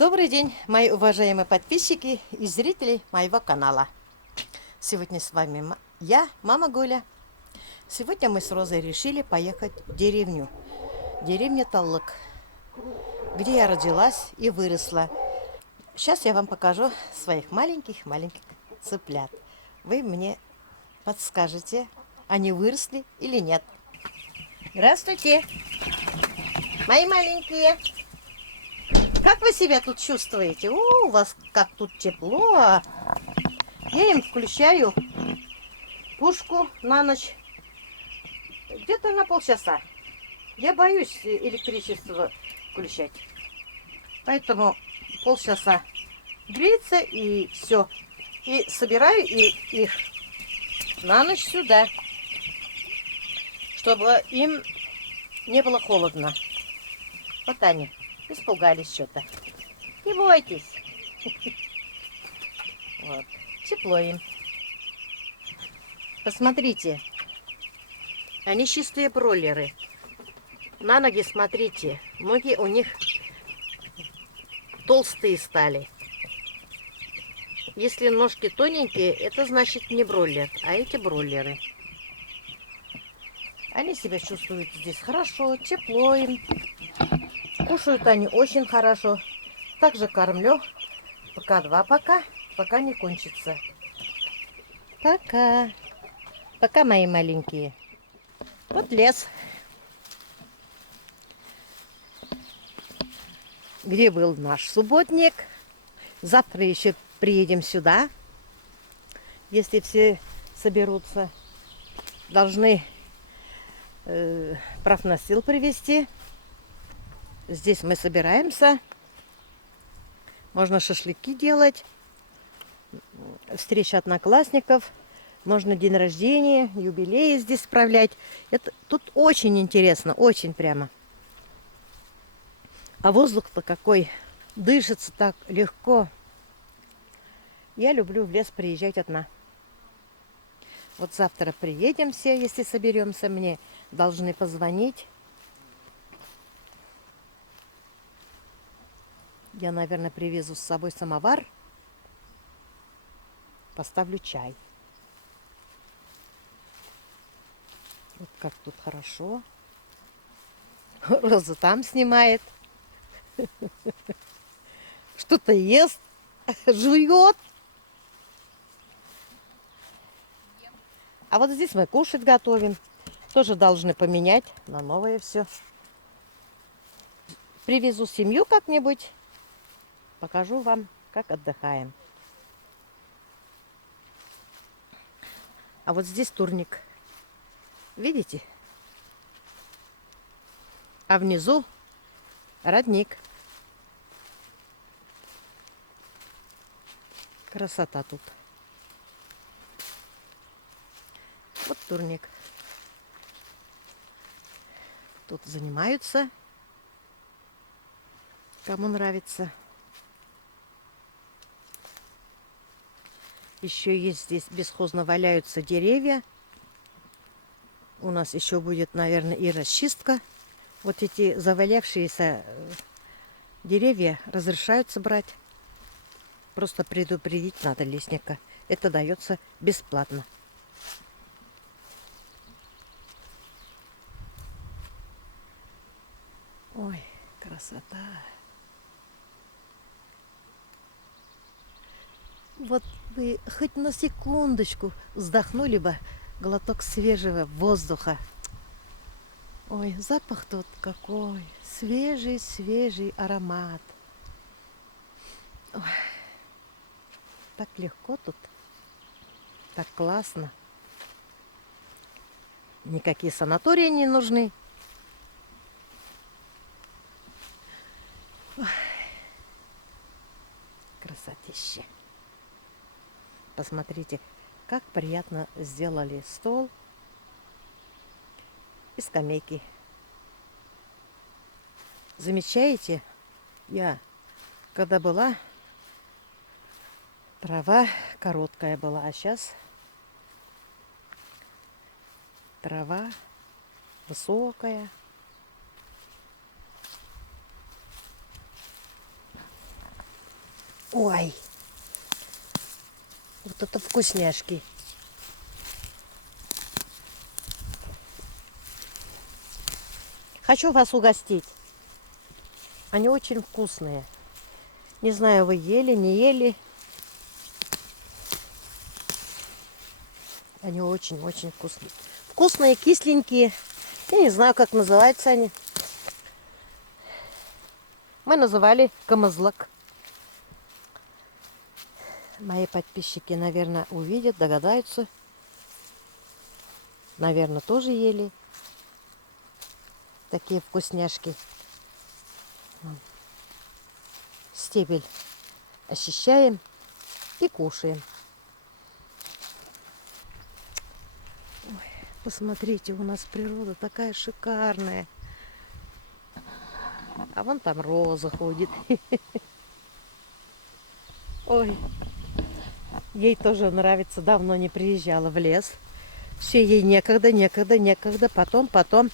Добрый день, мои уважаемые подписчики и зрители моего канала. Сегодня с вами я, мама Гуля. Сегодня мы с Розой решили поехать в деревню. Деревня Таллык, где я родилась и выросла. Сейчас я вам покажу своих маленьких цыплят. Вы мне подскажете, они выросли или нет. Здравствуйте, мои маленькие. Как вы себя тут чувствуете? О, у вас как тут тепло. Я им включаю пушку на ночь. Где-то на полчаса. Я боюсь электричество включать. Поэтому полчаса греется и все. И собираю их на ночь сюда, чтобы им не было холодно. Вот они испугались что-то. Не бойтесь. Вот. Тепло им. Посмотрите. Они чистые бройлеры. На ноги смотрите. Ноги у них толстые стали. Если ножки тоненькие, это значит не бройлер, а эти бройлеры. Они себя чувствуют здесь хорошо, тепло им. Кушают они очень хорошо. Также кормлю пока не кончится. Пока, мои маленькие. Вот лес. Где был наш субботник. Завтра еще приедем сюда. Если все соберутся, должны профнастил привезти. Здесь мы собираемся. Можно шашлыки делать. Встреча одноклассников. Можно день рождения, юбилеи здесь справлять. Тут очень интересно, очень прямо. А воздух-то какой. Дышится так легко. Я люблю в лес приезжать одна. Вот завтра приедем все, если соберемся. Мне должны позвонить. Я, наверное, привезу с собой самовар. Поставлю чай. Вот как тут хорошо. Роза там снимает. Что-то ест, жует. А вот здесь мы кушать готовим. Тоже должны поменять на новое все. Привезу семью как-нибудь. Покажу вам, как отдыхаем. А вот здесь турник. Видите? А внизу родник. Красота тут. Вот турник. Тут занимаются. Кому нравится. Еще есть здесь бесхозно валяются деревья. У нас еще будет, наверное, и расчистка. Вот эти завалявшиеся деревья разрешаются брать. Просто предупредить надо лесника. Это дается бесплатно. Ой, красота. Вот вы хоть на секундочку вздохнули бы глоток свежего воздуха. Ой, запах тут какой. Свежий аромат. Ой, так легко тут. Так классно. Никакие санатории не нужны. Ой, красотища. Посмотрите, как приятно сделали стол и скамейки. Замечаете, я когда была, трава короткая была, а сейчас трава высокая. Ой, вот это вкусняшки. Хочу вас угостить. Они очень вкусные. Не знаю, вы ели, не ели. Они очень-очень вкусные. Вкусные, кисленькие. Я не знаю, как называются они. Мы называли камызлак. Мои подписчики, наверное, увидят, догадаются. Наверное, тоже ели такие вкусняшки. Стебель очищаем и кушаем. Ой, посмотрите, у нас природа такая шикарная. А вон там Роза ходит. Ой, ей тоже нравится. Давно не приезжала в лес. Все ей некогда. Потом.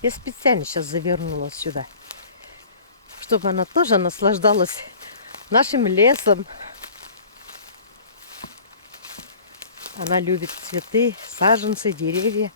Я специально сейчас завернула сюда, чтобы она тоже наслаждалась нашим лесом. Она любит цветы, саженцы, деревья.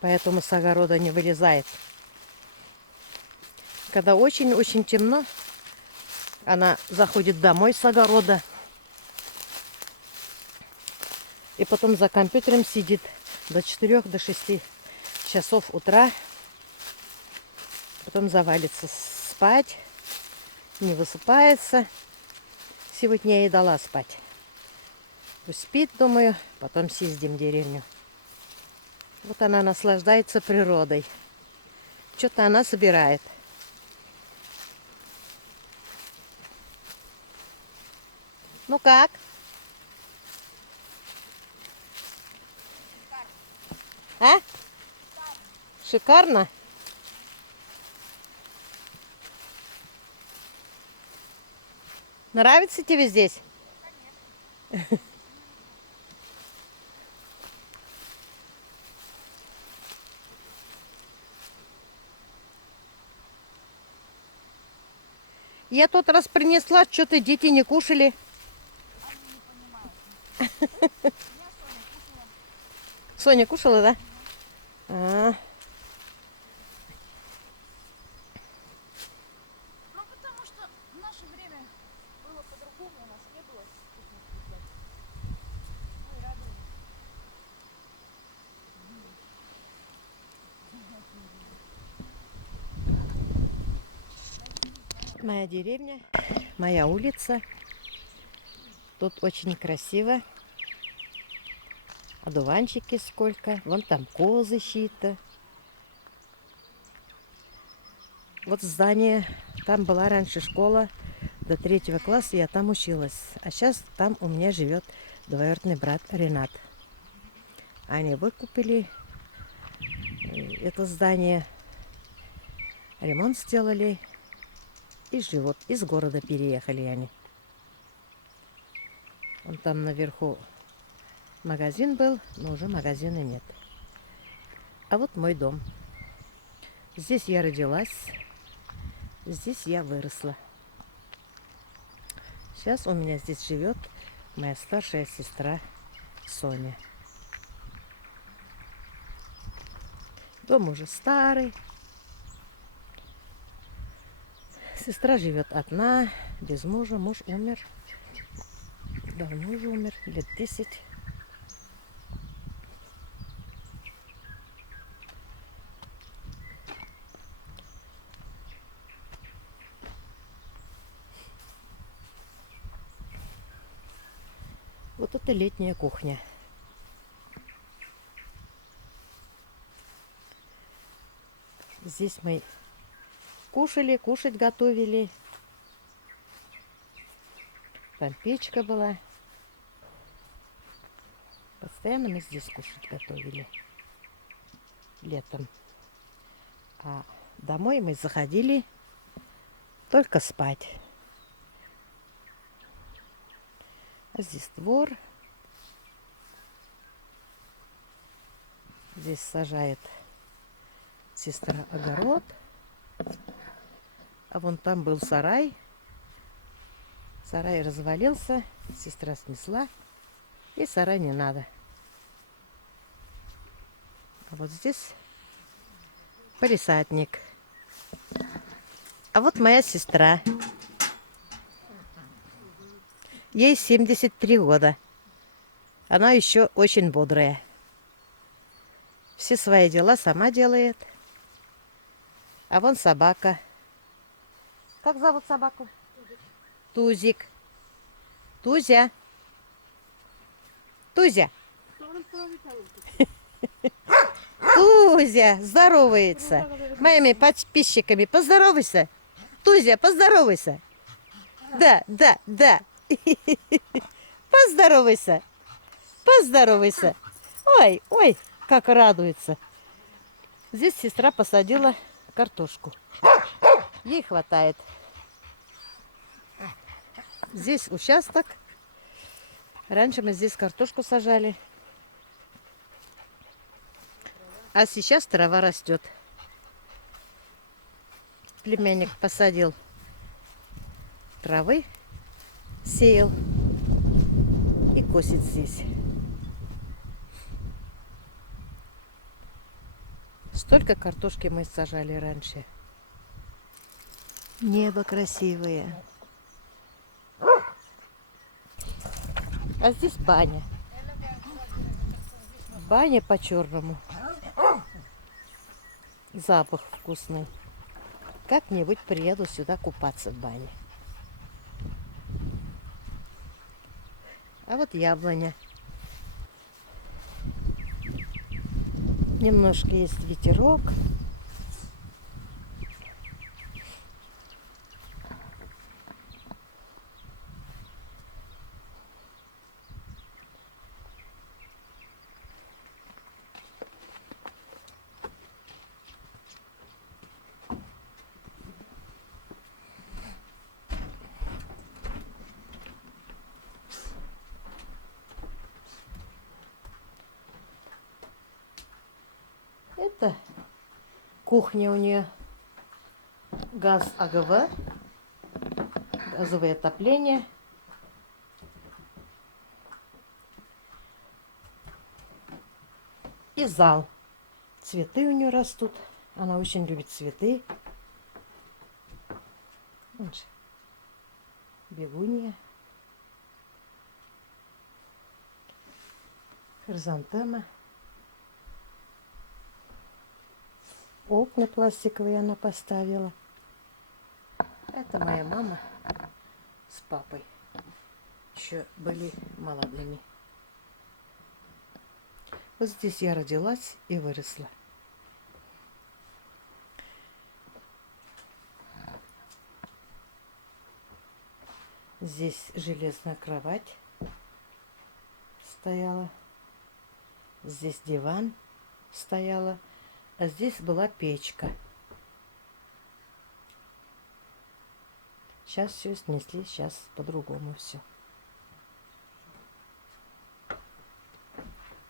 Поэтому с огорода не вылезает. Когда очень-очень темно, она заходит домой с огорода. И потом за компьютером сидит до 4, до 6 часов утра. Потом завалится спать, не высыпается. Сегодня я ей дала спать. Пусть спит, думаю, потом съездим в деревню. Вот она наслаждается природой. Что-то она собирает. Ну как? А? Шикарно? Нравится тебе здесь? Я тот раз принесла, что-то дети не кушали. Соня кушала, да? А, Ну, потому что в наше время было по-другому, у нас не было вкусных ребят. Мы радуемся. моя деревня, моя улица. Тут очень красиво. Одуванчики сколько. Вон там козы чьи-то. Вот здание. Там была раньше школа. До 3 класса я там училась. А сейчас там у меня живет двоюродный брат Ренат. Они выкупили это здание. Ремонт сделали. И живут. Из города переехали они. Вон там наверху магазин был, но уже магазина нет. А вот мой дом. Здесь я родилась. Здесь я выросла. Сейчас у меня здесь живет моя старшая сестра Соня. Дом уже старый. Сестра живет одна, без мужа. Муж умер. Давно уже умер, лет 10. Вот это летняя кухня. Здесь мы кушали, кушать готовили. Там печка была. Постоянно мы здесь кушать готовили. Летом. А домой мы заходили только спать. А здесь двор. Здесь сажает сестра огород. А вон там был сарай. Сарай развалился, сестра снесла. И сарай не надо. А вот здесь палисадник. А вот моя сестра. Ей 73 года. Она еще очень бодрая. Все свои дела сама делает. А вон собака. Как зовут собаку? Тузик. Тузя. Тузя. Тузя здоровается. Моими подписчиками. Поздоровайся. Тузя, поздоровайся. Да, да, да. Поздоровайся. Поздоровайся. Ой, ой, как радуется. Здесь сестра посадила картошку. Ей хватает. Здесь участок. Раньше мы здесь картошку сажали. А сейчас трава растет. Племянник посадил травы, сеял и косит здесь. Столько картошки мы сажали раньше. Небо красивое. А здесь баня. Баня по-черному. Запах вкусный. Как-нибудь приеду сюда купаться в бане. А вот яблоня. Немножко есть ветерок. Это кухня у нее. Газ АГВ. Газовое отопление. И зал. Цветы у нее растут. Она очень любит цветы. Вон же. Бегуния. Хризантема. Окна пластиковые она поставила. Это моя мама с папой. Еще были молодыми. Вот здесь я родилась и выросла. Здесь железная кровать стояла. Здесь диван стояла. А здесь была печка. Сейчас все снесли, сейчас по-другому все.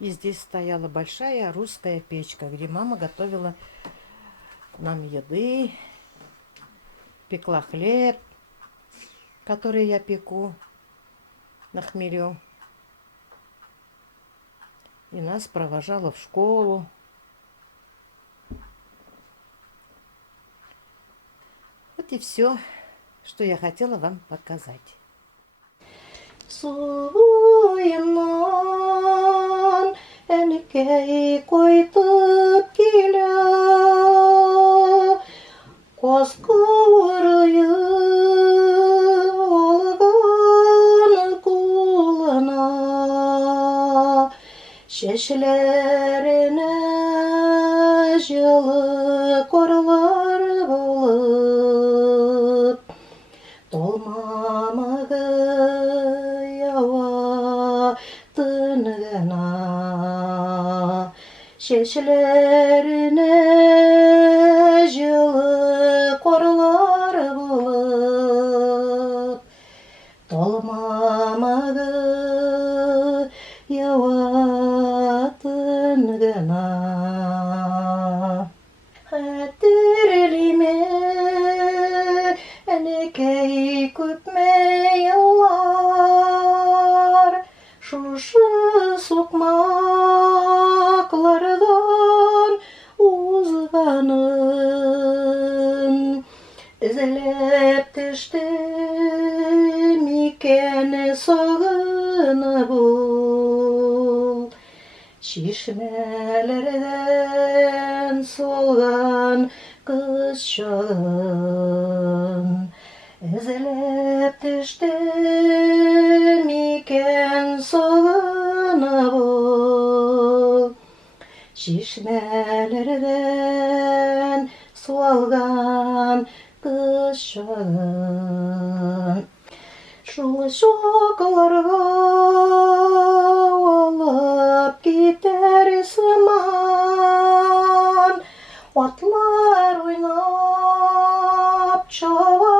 И здесь стояла большая русская печка, где мама готовила нам еды, пекла хлеб, который я пеку на хмелю. И нас провожала в школу. Вот и все, что я хотела вам показать. Суйынан әнекей койтып килә, коз куырыйы алган кулына, чәчләренә җылы карлар булып, толмамыгы ява тынгына, чәчләренә җылы карлар булып, толмамыгы ява тынгына. Hatırlime enekey köpme yıllar şuşu sokmaklardan uzanın ezelep düştüm iken sağını bul Çeşmelerden solgan kız çağın ezelep düştüm iken sağını bul Çeşmelerden solgan kız çağın Şu şokalarga alıp gider saman Atlar oynap çava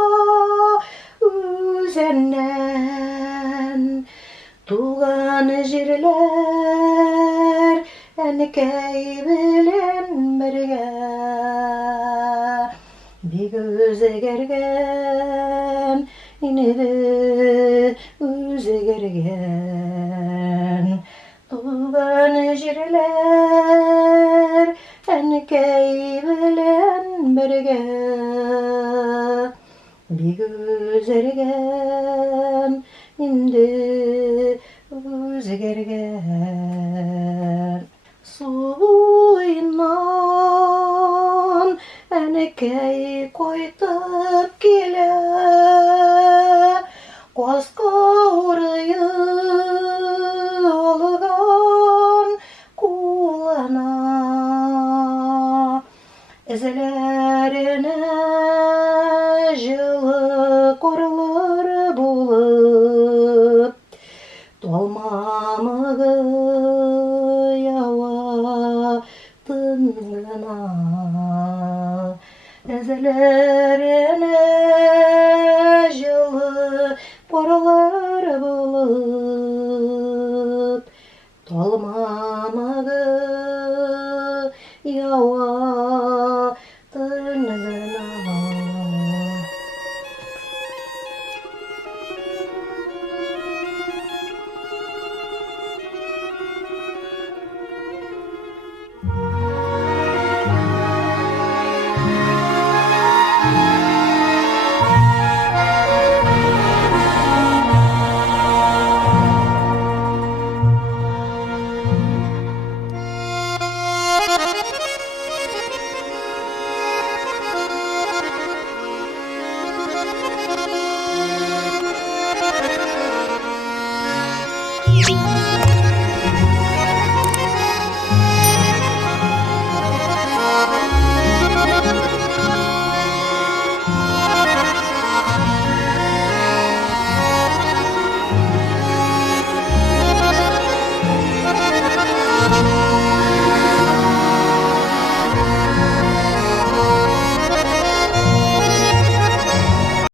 üzerinden Tuğan jirler enkey bilen birge Bir göze gergen inedi üze gergen Tuğan jirler enkey bilen birge Bir göze gergen indi üze gergen Su boyundan enkey koytup gele Koska orayı algan kulana Ezelerine жылы korlar bulup Dolmamıgı yava tıngına Ezelerine жылы korlar bulup Dolmamıgı yava tıngına Thank you.